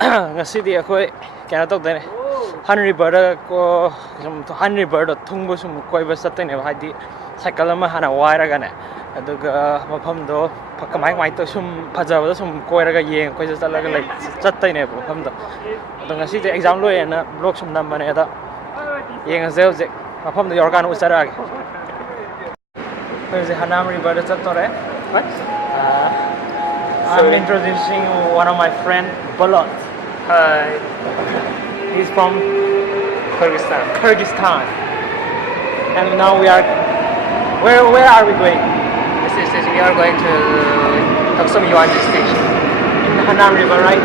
ngasi di akoi kena tok dene Han River ko Han River do thungbu sum koi ba satne hai di cycle ma hana waira ga ne aduga mafam do kamai mai to sum phajaba sum koi ra ga yeng koi chala ga lai chattai ne mafam do ado ngasi de exam lo na blog sum nam bane da yeng zel je mafam do yorgan usara ga There's a Hanam River that's up there. What? I'm introducing one of my friend, Balot. Hi. He's from Kyrgyzstan. And now we are. Where are we going? We are going to Taksum Yuanji station. In Hanam River, right?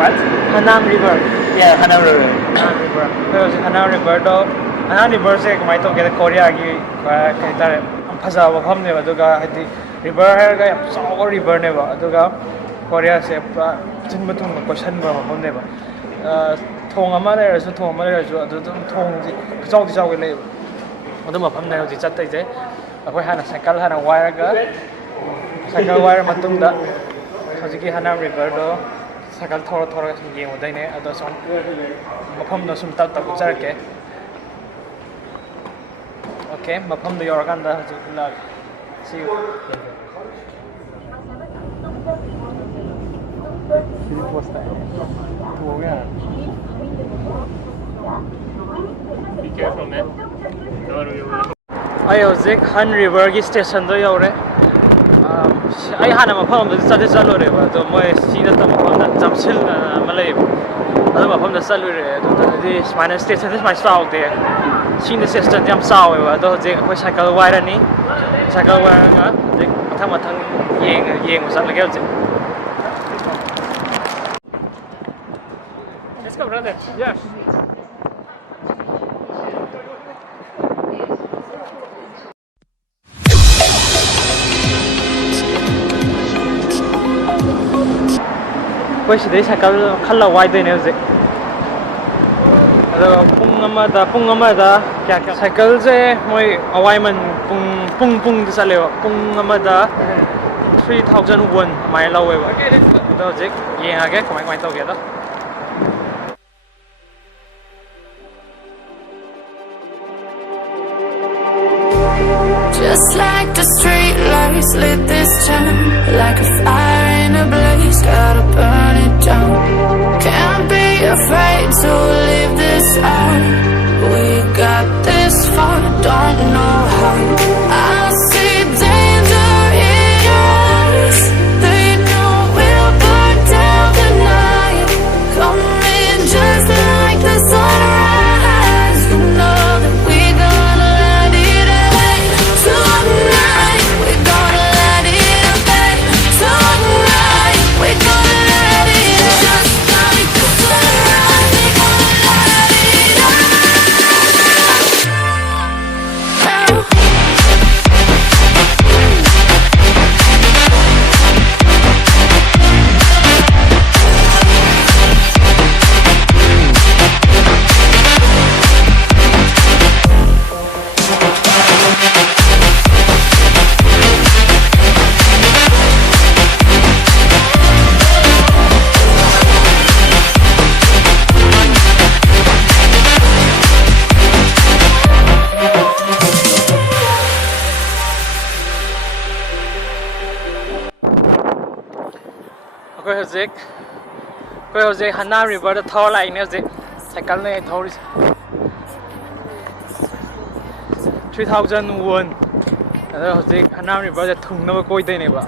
What? Hanam River. Yeah, Hanam River. Hanam River. There's a Hanam River though. Hanam River se kamai to get Korea gi kaitare phaja ba pham ne ba duga hadi river ga yam chaw river ne ba duga Korea se chin ma thung ko shan ba pham ne ba thong ama le su thong ama le su adu thong ji chaw di chaw ge le adu ma pham ne ji chat tai je akoi hana cycle hana wire ga cycle wire matung da haji ki Hanam River do cycle thora thora sum yeng odai ne adu som ma pham no sum ta ta char ke Okay, mafam do yorgan da lag. See you. Be careful, man. I was at Han River station do yore. I hana mafam do chade chalo re ba to moi sina ta mafam da jamsil na malai. Ado mafam da chalo re to this minus station this my style there. Seen the system jam sao ba do je ko cycle wire ni cycle wire ga je mathang yeng sa lagel je Let's go, brother. yes Pues de cycle khalla wide ne je pung amada kya cycle je moi awai man pung de sale pung amada 3000 won mai lawe ba do je yeng age kamai to ge da Just like the street lights lit this town, like a fire in a blaze, gotta burn it down. Can't be afraid to leave this out. We got this far, don't know how. I see danger in your eyes. They know we'll burn down the night. Coming just like the sunrise. You know that we gonna let it away. Tonight, we gonna let it away. Tonight, we gonna let it away. Just like the sunrise, we gonna let it away. Koi hoje Hanam River da thor lai ne je cycle ne thor 3000 won ado hoje Hanam River da thung na koi dai ne ba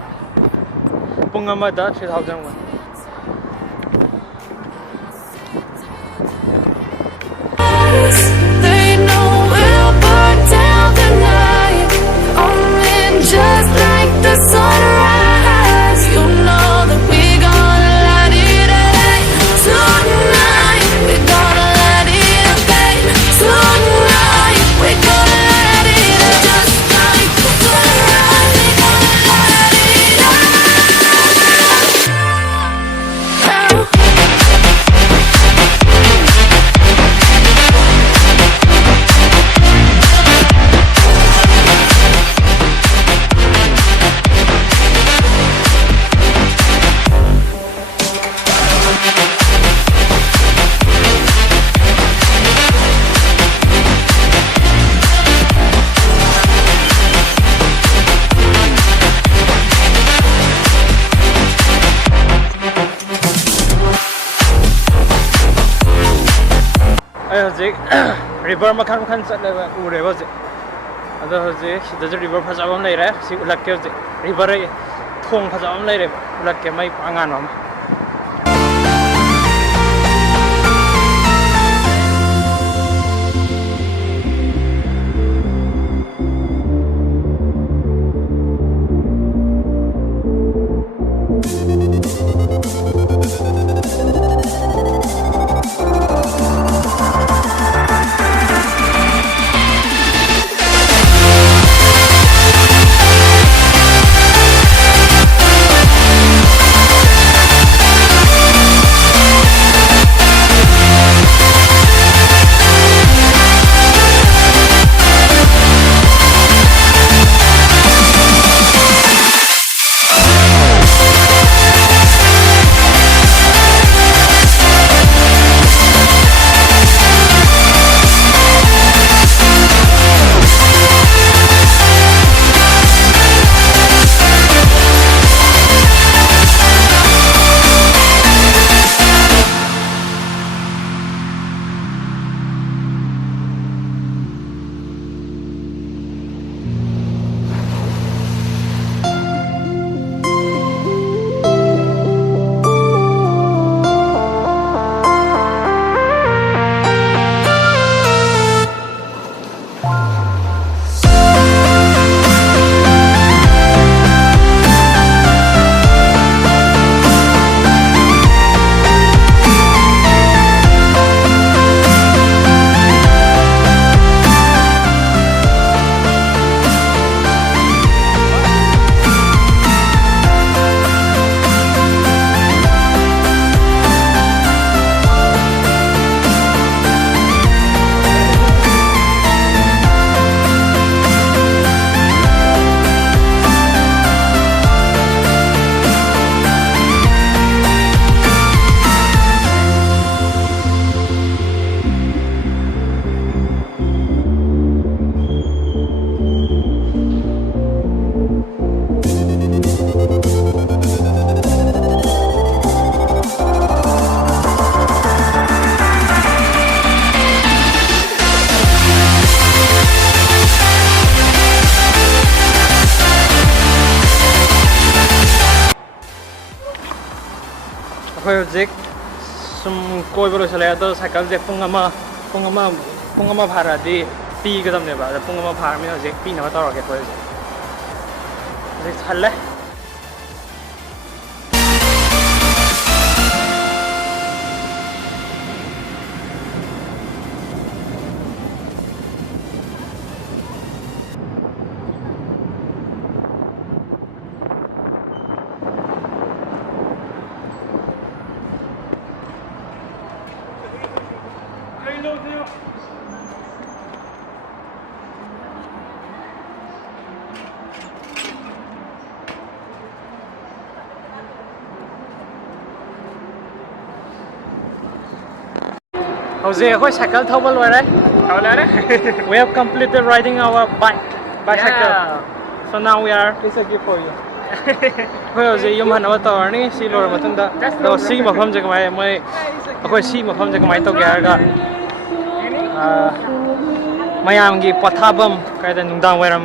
pung amada 3000 won They know we'll burn down the night. Coming just like the sunrise. You know that we gonna let it away. Tonight, we gonna let it away. Tonight, we gonna let it away. Just like the sunrise, we gonna let it away. hꯧzik river makhan makhan chatleba ureba houzik ado houzik sidaje river phajaba am leire si ulakke houzik river ai thong phajaba am leire ulakke mai angan am Akhoi houzik sum koiba loisale ado cycle je pung ama bharadi pi gadam ne ba pung ama bharmi houzik pi na tawrage khoi houzik challe houzik akhoi cycle thawal loire we have completed riding our bicycle so now we are it's a gift for you akhoi houzik yum hanawa tawrni si lor matungda do si mafam je kamai moi akhoi si mafam je kamai to ga mayam gi pothabam kaida nungdang wairam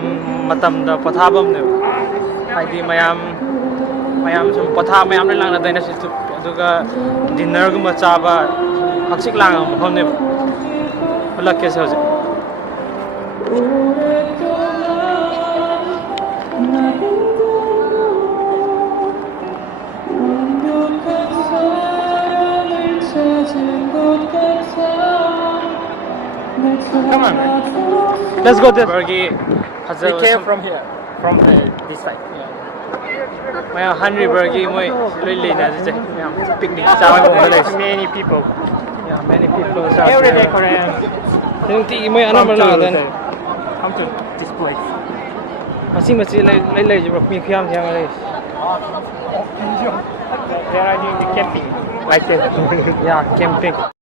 matamda pothabam ne haidi mayam sum potha mayam le langna daina si tu aduga dinner guma chaba haksik lang mafam ne ulakke se houzik Come on, man. Let's go there. Bergi, We came from here, from this side. Maya Henry Bergi, moi lily na je. Picnic. Many people. Yeah, many people. Every day Korean Yung ti moi anam lang dan. come to this place. Masih lay je mi khiam thiang le. They are doing the camping. Like this. Yeah, camping.